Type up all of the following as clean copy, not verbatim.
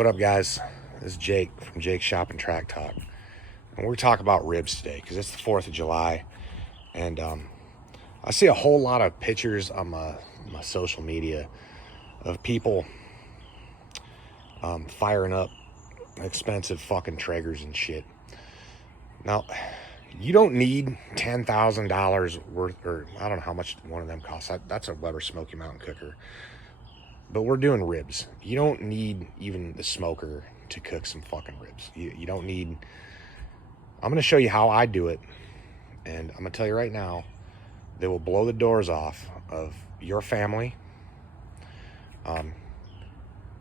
What up, guys? This is Jake from Jake's Shop and Track Talk. And we're talking about ribs today because it's the 4th of July. And I see a whole lot of pictures on my social media of people firing up expensive fucking Traegers and shit. Now, you don't need $10,000 worth, or I don't know how much one of them costs. That's a Weber Smoky Mountain cooker. But we're doing ribs. You don't need even the smoker to cook some fucking ribs. You don't need... I'm going to show you how I do it. And I'm going to tell you right now, they will blow the doors off of your family,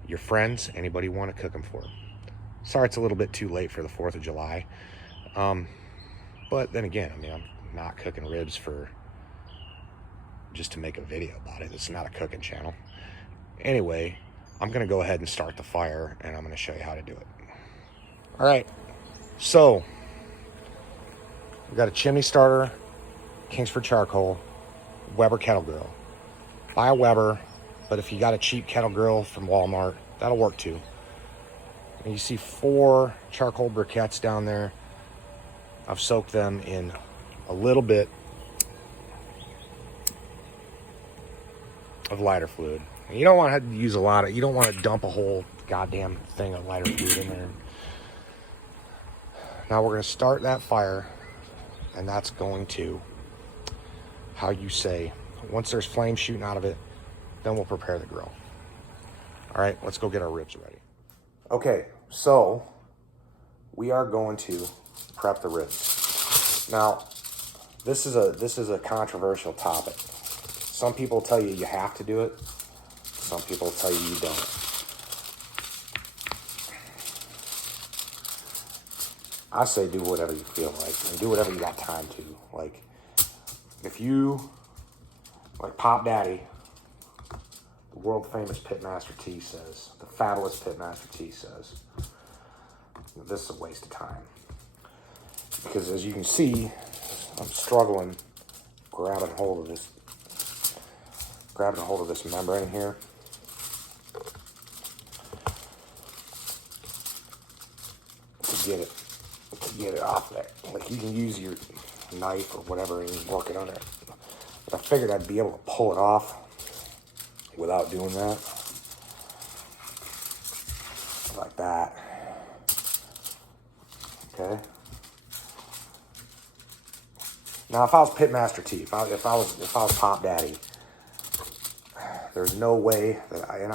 your friends, anybody you want to cook them for. Sorry it's a little bit too late for the 4th of July. But then again, I mean, I'm not cooking ribs for just to make a video about it. It's not a cooking channel. Anyway, I'm going to go ahead and start the fire, and I'm going to show you how to do it. All right, so we've got a chimney starter, Kingsford charcoal, Weber kettle grill. Buy a Weber, but if you got a cheap kettle grill from Walmart, that'll work too. And you see 4 charcoal briquettes down there. I've soaked them in a little bit of lighter fluid. And you don't want to use a lot of, you don't want to dump a whole goddamn thing of lighter fluid in there. Now we're going to start that fire, and that's going to, how you say, once there's flame shooting out of it, then we'll prepare the grill. All right, let's go get our ribs ready. Okay, so we are going to prep the ribs. Now, this is a controversial topic. Some people tell you have to do it. Some people tell you don't. I say do whatever you feel like and do whatever you got time to. Like, if you, like Pop Daddy, the world famous Pitmaster T says, the fabulous Pitmaster T says, this is a waste of time. Because as you can see, I'm struggling grabbing hold of this membrane here. To get it off there. Like, you can use your knife or whatever and work it on it. But I figured I'd be able to pull it off without doing that. Like that. Okay. Now, if I was Pitmaster T, if I was Pop Daddy, there's no way that I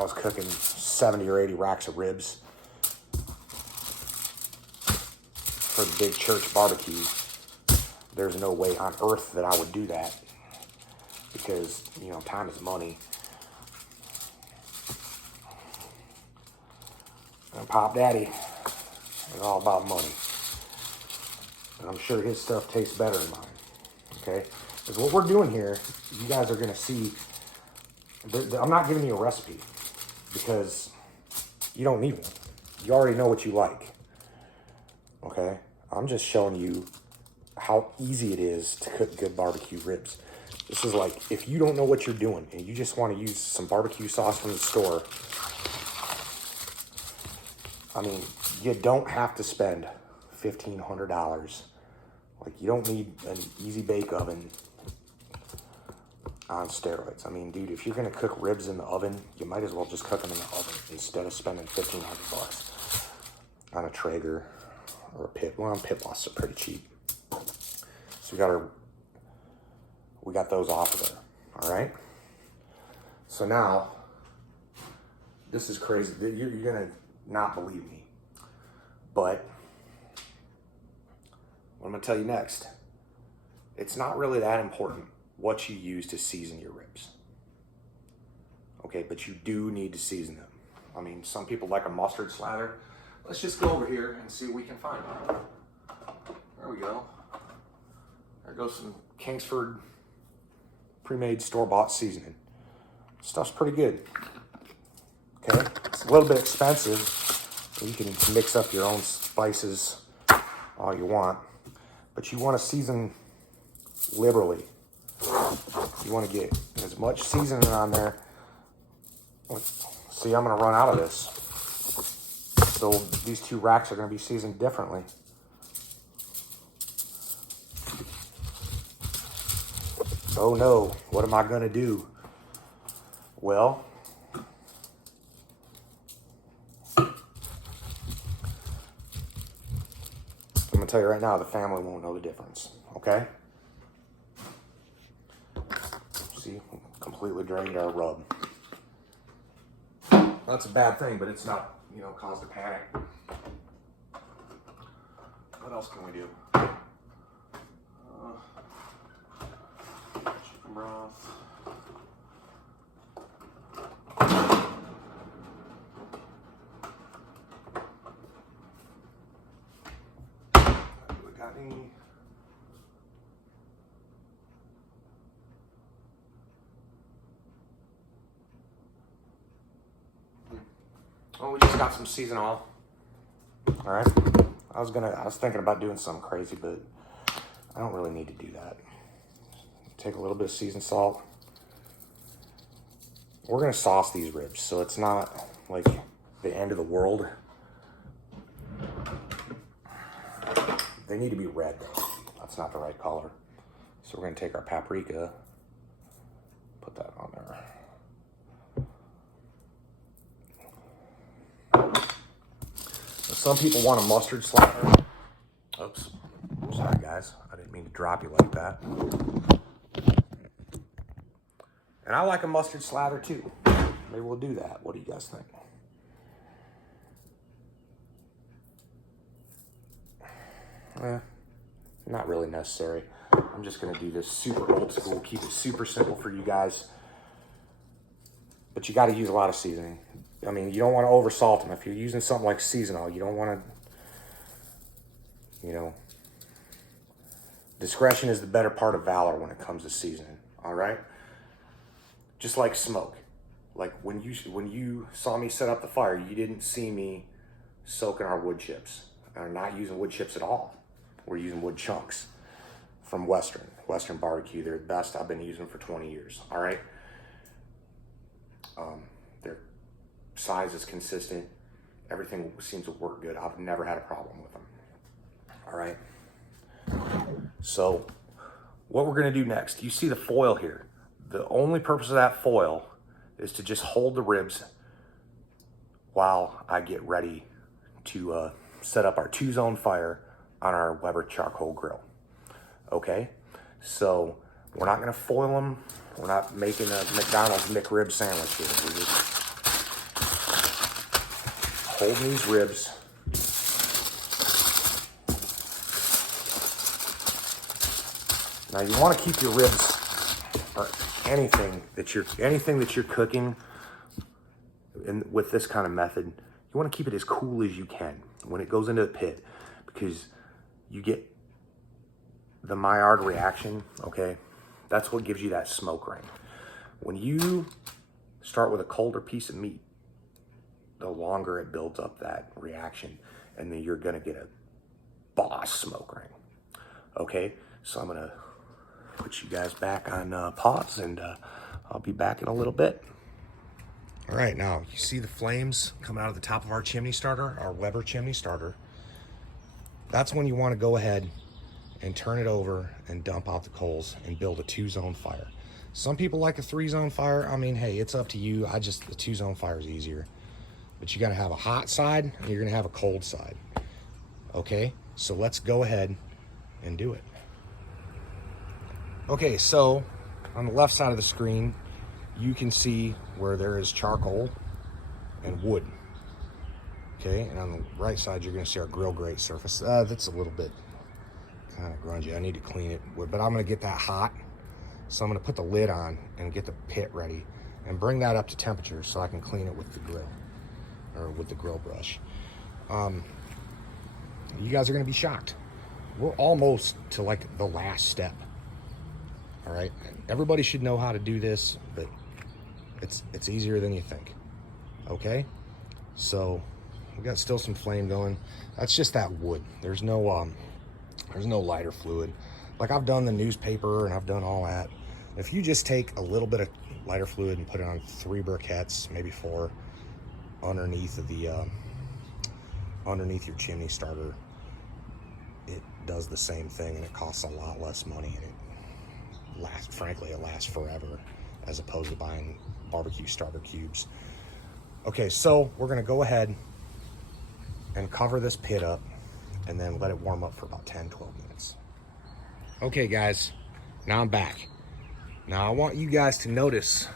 was cooking 70 or 80 racks of ribs for the big church barbecue. There's no way on earth that I would do that, because, time is money. And Pop Daddy is all about money. And I'm sure his stuff tastes better than mine. Okay? Because what we're doing here, you guys are going to see, I'm not giving you a recipe, because you don't need one. You already know what you like. Okay? I'm just showing you how easy it is to cook good barbecue ribs. This is like, if you don't know what you're doing and you just want to use some barbecue sauce from the store, I mean, you don't have to spend $1,500. Like, you don't need an easy bake oven on steroids. I mean, dude, if you're going to cook ribs in the oven, you might as well just cook them in the oven instead of spending $1,500 on a Traeger or a pit. Well, pit bosses are pretty cheap. So we got those off of there. All right. So now, this is crazy. You're gonna not believe me, but what I'm gonna tell you next, it's not really that important what you use to season your ribs. Okay, but you do need to season them. I mean, some people like a mustard slather. Let's just go over here and see what we can find. There we go. There goes some Kingsford pre-made store-bought seasoning. Stuff's pretty good. Okay, it's a little bit expensive. You can mix up your own spices all you want, but you want to season liberally. You want to get as much seasoning on there. See, I'm going to run out of this. So these two racks are going to be seasoned differently. Oh no, what am I going to do? Well, I'm going to tell you right now, the family won't know the difference, okay? See, completely drained our rub. That's a bad thing, but it's not, you know, cause a panic. What else can we do? Chicken broth. We got any? Oh, we just got some season oil. All right. I was thinking about doing something crazy, but I don't really need to do that. Take a little bit of seasoned salt. We're gonna sauce these ribs, so it's not like the end of the world. They need to be red though. That's not the right color. So we're gonna take our paprika, put that on there. Some people want a mustard slather. Oops, sorry guys, I didn't mean to drop you like that. And I like a mustard slather too. Maybe we'll do that. What do you guys think? Not really necessary. I'm just gonna do this super old school, keep it super simple for you guys. But you gotta use a lot of seasoning. I mean, you don't wanna over salt them. If you're using something like seasonal, you don't wanna, you know, discretion is the better part of valor when it comes to seasoning, all right? Just like smoke. Like when you saw me set up the fire, you didn't see me soaking our wood chips. We're not using wood chips at all. We're using wood chunks from Western Barbecue. They're the best. I've been using them for 20 years, all right? Their size is consistent. Everything seems to work good. I've never had a problem with them, all right? So what we're gonna do next, you see the foil here. The only purpose of that foil is to just hold the ribs while I get ready to set up our 2-zone fire on our Weber charcoal grill. Okay, so we're not gonna foil them. We're not making a McDonald's McRib sandwich here. We're just holding these ribs. Now you want to keep your ribs, or anything that you're cooking with this kind of method, you want to keep it as cool as you can when it goes into the pit, because you get the Maillard reaction, okay? That's what gives you that smoke ring. When you start with a colder piece of meat, the longer it builds up that reaction, and then you're gonna get a boss smoke ring, okay? So I'm gonna put you guys back on pause, and I'll be back in a little bit. All right, now you see the flames coming out of the top of our chimney starter, our Weber chimney starter. That's when you want to go ahead and turn it over and dump out the coals and build a 2-zone fire. Some people like a 3-zone fire. I mean, hey, it's up to you. The 2-zone fire is easier. But you got to have a hot side and you're going to have a cold side. Okay, so let's go ahead and do it. Okay, so on the left side of the screen, you can see where there is charcoal and wood. Okay, and on the right side, you're gonna see our grill grate surface. That's a little bit kind of grungy. I need to clean it, but I'm gonna get that hot. So I'm gonna put the lid on and get the pit ready and bring that up to temperature so I can clean it with the grill, or with the grill brush. You guys are gonna be shocked. We're almost to like the last step. All right, everybody should know how to do this, but it's easier than you think. Okay, so we got still some flame going. That's just that wood. There's no lighter fluid. Like I've done the newspaper and I've done all that. If you just take a little bit of lighter fluid and put it on 3 briquettes, maybe 4, underneath of the underneath your chimney starter, it does the same thing, and it costs a lot less money, and it lasts, frankly, it lasts forever as opposed to buying barbecue starter cubes. Okay, so we're gonna go ahead and cover this pit up and then let it warm up for about 10-12 minutes. Okay guys, now I'm back. Now I want you guys to notice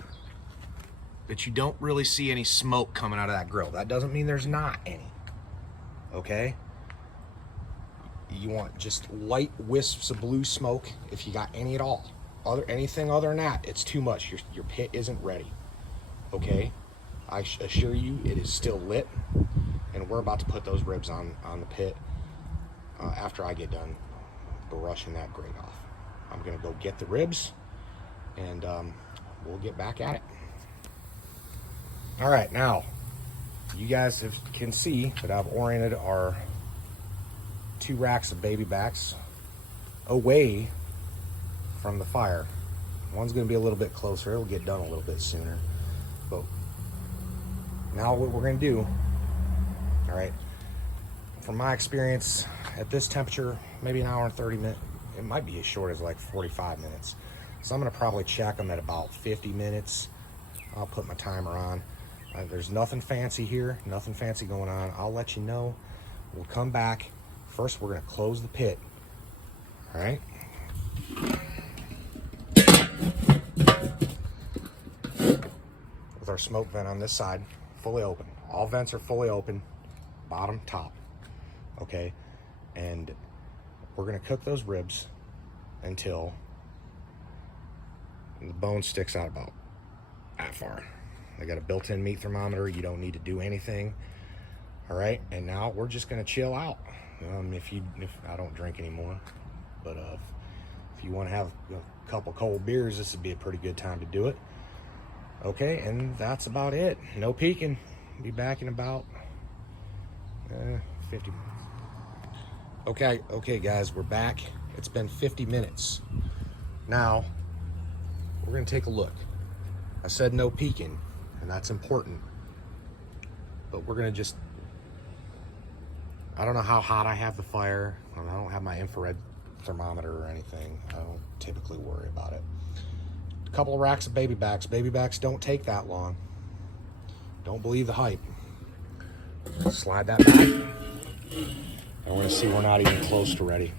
that you don't really see any smoke coming out of that grill. That doesn't mean there's not any, okay? You want just light wisps of blue smoke if you got any at all. Anything other than that, it's too much. Your pit isn't ready, okay? I assure you it is still lit, and we're about to put those ribs on the pit after I get done brushing that grate off. I'm gonna go get the ribs, and we'll get back at it. All right, now you guys can see that I've oriented our 2 racks of baby backs away from the fire. One's going to be a little bit closer. It'll get done a little bit sooner. But now what we're going to do, all right, from my experience at this temperature, maybe an hour and 30 minutes, it might be as short as like 45 minutes. So I'm going to probably check them at about 50 minutes. I'll put my timer on. There's nothing fancy here, nothing fancy going on. I'll let you know. We'll come back. First, we're going to close the pit. All right. With our smoke vent on this side, fully open. All vents are fully open, bottom, top. Okay. And we're going to cook those ribs until the bone sticks out about that far. They got a built-in meat thermometer. You don't need to do anything. All right. And now we're just going to chill out. If I don't drink anymore, but if you want to have a couple cold beers, this would be a pretty good time to do it. Okay, and that's about it. No peeking. Be back in about 50 minutes. Okay guys, we're back. It's been 50 minutes. Now we're gonna take a look. I said no peeking, and that's important, but we're gonna just, I don't know how hot I have the fire. I don't have my infrared thermometer or anything. I don't typically worry about it. A couple of racks of baby backs. Baby backs don't take that long. Don't believe the hype. Slide that back. And we're gonna see we're not even close to ready.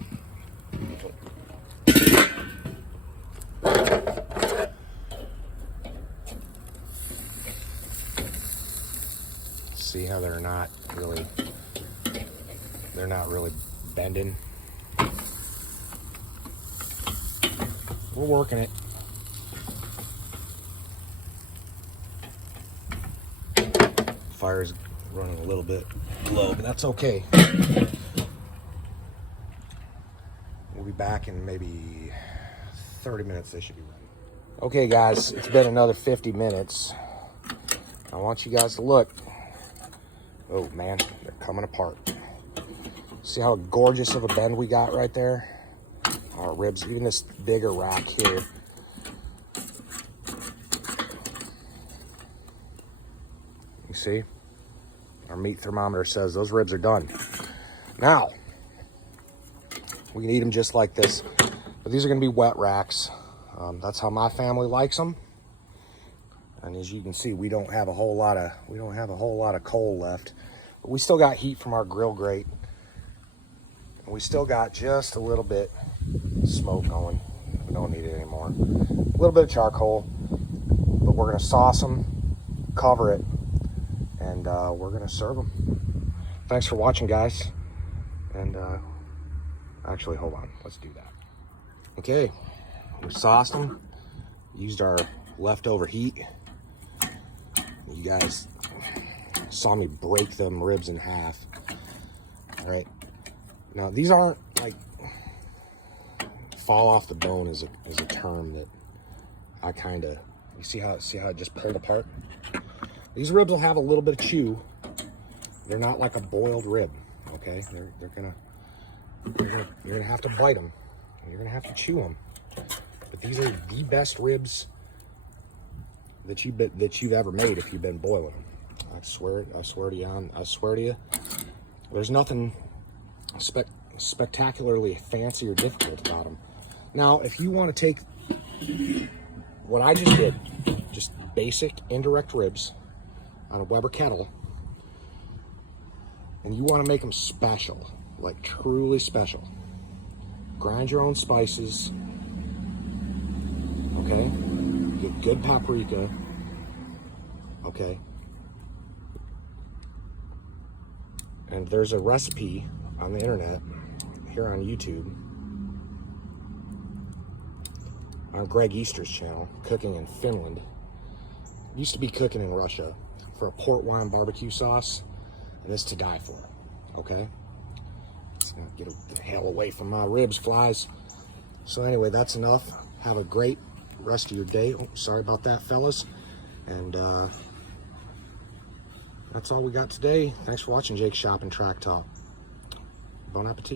See how they're not really bending. We're working it. Fire's running a little bit low, but that's okay. We'll be back in maybe 30 minutes. They should be ready. Okay guys, it's been another 50 minutes. I want you guys to look. Oh man, they're coming apart. See how gorgeous of a bend we got right there? Our ribs, even this bigger rack here. You see? Our meat thermometer says those ribs are done. Now, we can eat them just like this, but these are gonna be wet racks. That's how my family likes them. And as you can see, we don't have a whole lot of coal left, but we still got heat from our grill grate. And we still got just a little bit of smoke going. We don't need it anymore. A little bit of charcoal, but we're gonna sauce them, cover it, and we're gonna serve them. Thanks for watching, guys. And actually, hold on, let's do that. Okay, we sauced them, used our leftover heat. You guys saw me break them ribs in half. All right. Now, these aren't like, fall off the bone is a term that I kind of, you see how it just pulled apart? These ribs will have a little bit of chew. They're not like a boiled rib, okay? You're gonna have to bite them. You're gonna have to chew them. But these are the best ribs that you've ever made if you've been boiling them. I swear to you, there's nothing spectacularly fancy or difficult about them. Now, if you want to take what I just did, just basic indirect ribs on a Weber kettle, and you want to make them special, like truly special, grind your own spices, okay? Get good paprika, okay? And there's a recipe on the internet, here on YouTube, on Greg Easter's channel, cooking in Finland. Used to be cooking in Russia, for a port wine barbecue sauce, and it's to die for, okay? Let's get the hell away from my ribs, flies. So anyway, that's enough. Have a great rest of your day. Oh, sorry about that, fellas. And that's all we got today. Thanks for watching Jake's Shop and Track Talk. Bon appetit.